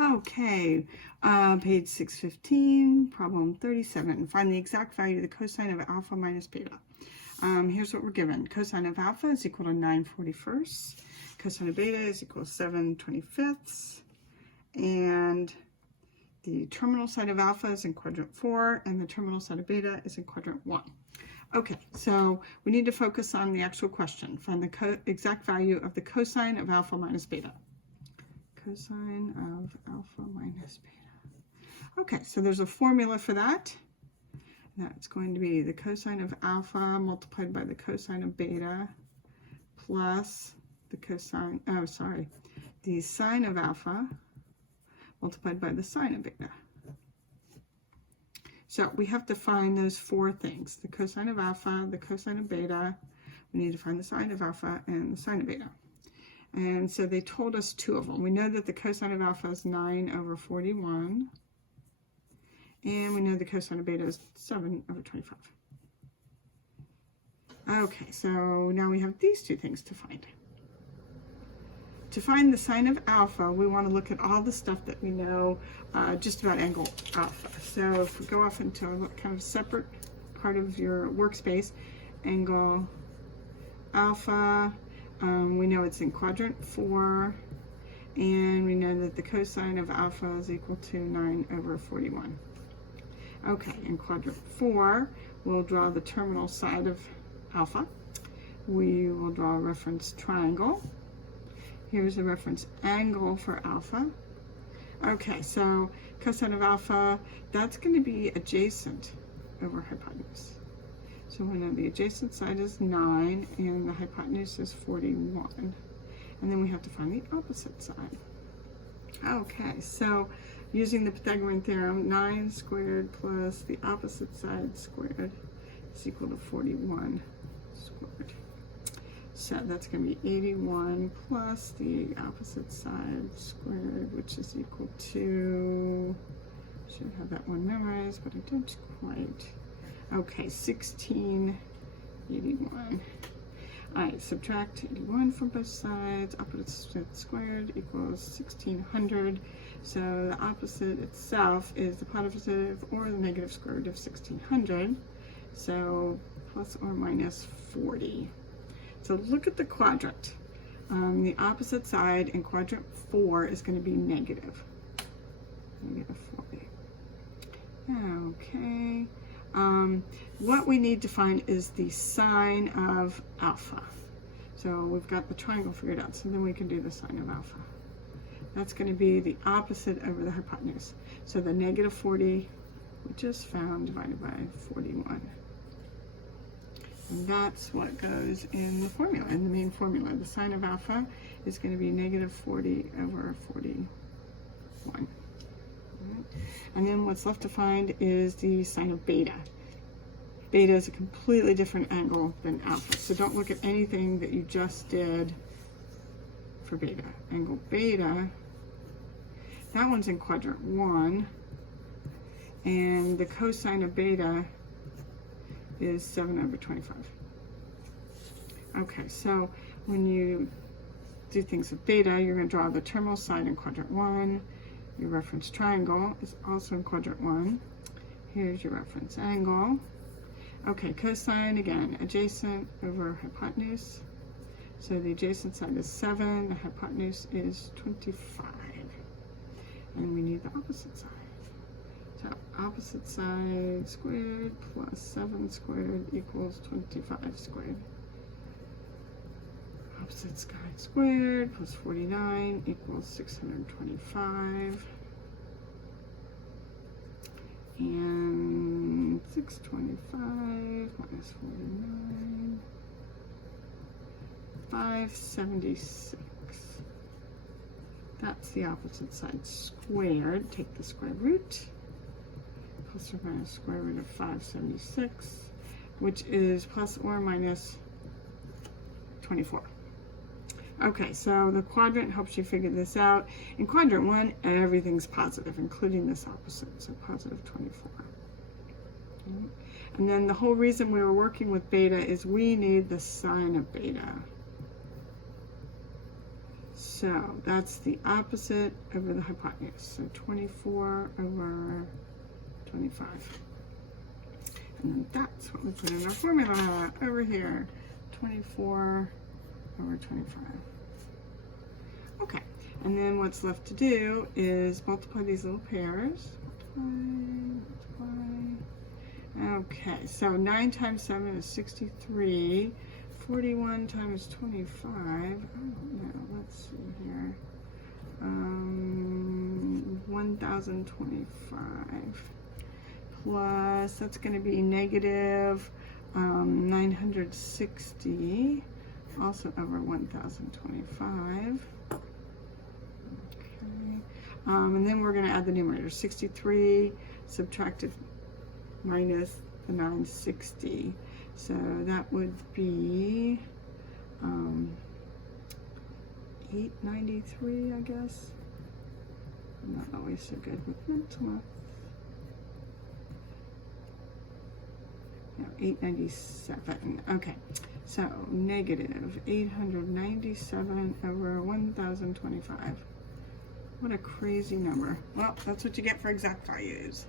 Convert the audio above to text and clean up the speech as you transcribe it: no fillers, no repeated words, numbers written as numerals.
Okay, page 615, problem 37. Find the exact value of the cosine of alpha minus beta. Here's what we're given. Cosine of alpha is equal to 9/41. Cosine of beta is equal to 7/25. And the terminal side of alpha is in quadrant 4, and the terminal side of beta is in quadrant 1. Okay, so we need to focus on the actual question. Find the exact value of the cosine of alpha minus beta. Cosine of alpha minus beta. Okay, so there's a formula for that. That's going to be the cosine of alpha multiplied by the cosine of beta plus the cosine, the sine of alpha multiplied by the sine of beta. So we have to find those four things: the cosine of alpha, the cosine of beta. We need to find the sine of alpha and the sine of beta. And so they told us two of them. We know that the cosine of alpha is 9/41. And we know the cosine of beta is 7/25. Okay, so now we have these two things to find. To find the sine of alpha, we want to look at all the stuff that we know just about angle alpha. So if we go off into a kind of separate part of your workspace, angle alpha, we know it's in quadrant 4, and we know that the cosine of alpha is equal to 9/41. Okay, in quadrant 4, we'll draw the terminal side of alpha. We will draw a reference triangle. Here's a reference angle for alpha. Okay, so cosine of alpha, that's going to be adjacent over hypotenuse. So we know the adjacent side is 9 and the hypotenuse is 41. And then we have to find the opposite side. Okay, so using the Pythagorean theorem, 9 squared plus the opposite side squared is equal to 41 squared. So that's going to be 81 plus the opposite side squared, which is equal to, should have that one memorized, but I don't quite. Okay, 1681. All right, subtract 81 from both sides. Opposite squared equals 1600. So the opposite itself is the positive or the negative square root of 1600. So plus or minus 40. So look at the quadrant. The opposite side in quadrant 4 is going to be negative. Negative 40. Okay. What we need to find is the sine of alpha. So we've got the triangle figured out, so then we can do the sine of alpha. That's going to be the opposite over the hypotenuse. So the negative 40, we just found, divided by 41. And that's what goes in the formula, in the main formula. The sine of alpha is going to be negative 40 over 41. And then what's left to find is the sine of beta. Beta is a completely different angle than alpha. So don't look at anything that you just did for beta. Angle beta, that one's in quadrant 1. And the cosine of beta is 7/25. Okay, so when you do things with beta, you're going to draw the terminal side in quadrant 1. Your reference triangle is also in quadrant 1. Here's your reference angle. Okay, cosine, again, adjacent over hypotenuse. So the adjacent side is 7, the hypotenuse is 25. And we need the opposite side. So opposite side squared plus 7 squared equals 25 squared. Opposite side squared plus 49 equals 625. And 625 minus 49, 576. That's the opposite side squared. Take the square root. Plus or minus square root of 576, which is plus or minus 24. Okay, so the quadrant helps you figure this out. In quadrant 1, everything's positive, including this opposite, so positive 24. Okay. And then the whole reason we were working with beta is we need the sine of beta. So that's the opposite over the hypotenuse. So 24 over 25. And then that's what we put in our formula over here. 24 over 25. Okay, and then what's left to do is multiply these little pairs. Multiply. Okay, so 9 times 7 is 63. 41 times 25, I don't know, let's see here. 1025 plus, that's going to be negative 960, also over 1025. Okay, and then we're going to add the numerator. 63 subtracted minus the 960. So that would be 893, I guess. I'm not always so good with mental math. No, 897. Okay, so negative 897 over 1025. What a crazy number. Well, that's what you get for exact values.